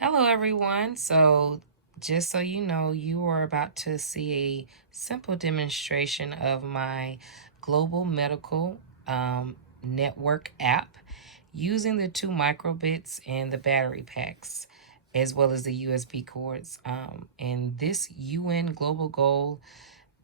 Hello, everyone. So, just so you know, you are about to see a simple demonstration of my global medical network app using the two microbits and the battery packs, as well as the USB cords. And this UN Global Goal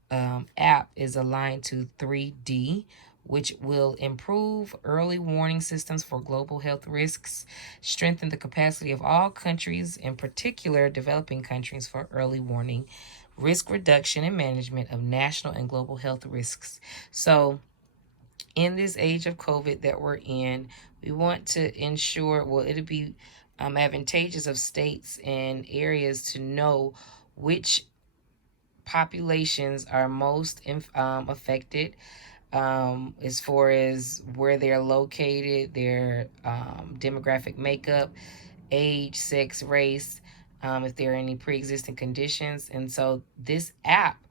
app is aligned to 3D, which will improve early warning systems for global health risks, strengthen the capacity of all countries, in particular developing countries, for early warning, risk reduction, and management of national and global health risks. So, in this age of COVID that we're in, we want to ensure, well, it'll be advantageous of states and areas to know which populations are most affected as far as where they're located, their demographic makeup, age, sex, race, if there are any pre-existing conditions. And so this app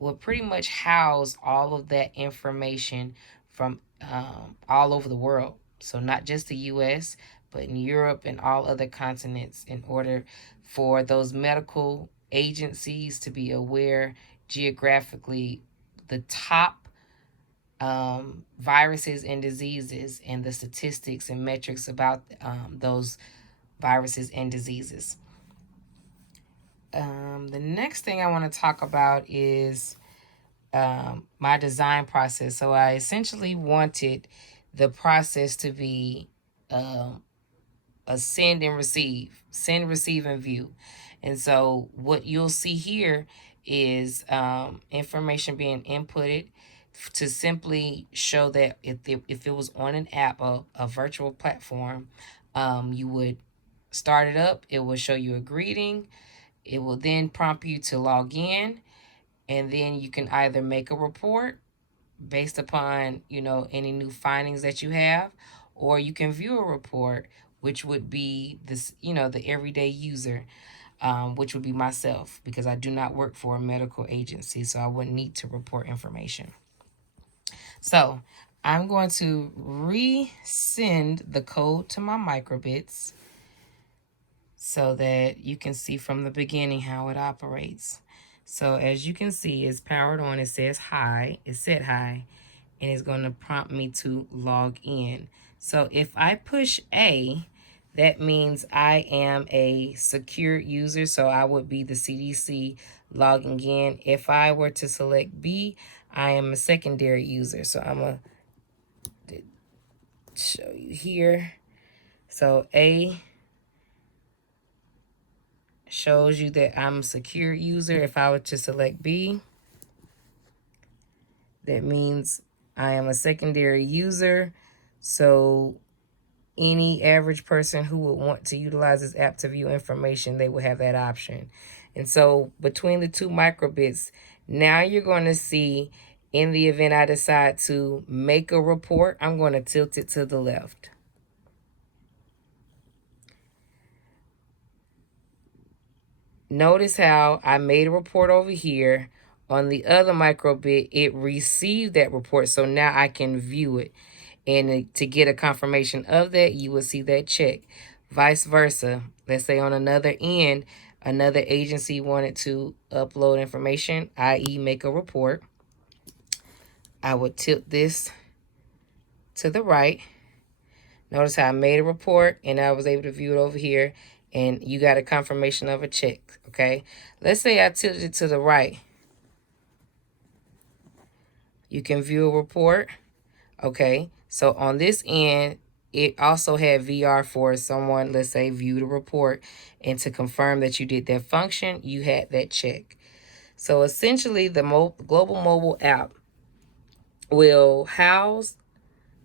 will pretty much house all of that information from all over the world. So not just the US, but in Europe and all other continents, in order for those medical agencies to be aware geographically the top viruses and diseases and the statistics and metrics about those viruses and diseases. The next thing I want to talk about is my design process. So I essentially wanted the process to be a send, receive, and view. And so what you'll see here is information being inputted to simply show that if it was on an app, a virtual platform, you would start it up. It will show you a greeting. It will then prompt you to log in, and then you can either make a report based upon any new findings that you have, or you can view a report, which would be this the everyday user, which would be myself, because I do not work for a medical agency, so I wouldn't need to report information. So I'm going to resend the code to my microbits so that you can see from the beginning how it operates. So as you can see, it's powered on. It says hi. It said hi, and it's going to prompt me to log in. So if I push A, that means I am a secure user, so I would be the CDC logging in. If I were to select B, I am a secondary user. So I'm going to show you here. So A shows you that I'm a secure user. If I were to select B, that means I am a secondary user. So any average person who would want to utilize this app to view information, they will have that option. And so between the two microbits, now you're going to see, in the event I decide to make a report, I'm going to tilt it to the left. Notice how I made a report over here. On the other microbit, it received that report, so now I can view it. And to get a confirmation of that, you will see that check. Vice versa. Let's say on another end, another agency wanted to upload information, i.e. make a report. I would tilt this to the right. Notice how I made a report and I was able to view it over here, and you got a confirmation of a check, okay? Let's say I tilted it to the right. You can view a report, okay? So on this end, it also had VR for someone, let's say, view the report, and to confirm that you did that function, you had that check. So essentially, the global mobile app will house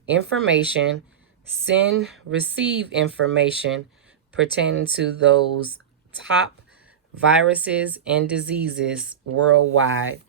information, send, receive information pertaining to those top viruses and diseases worldwide.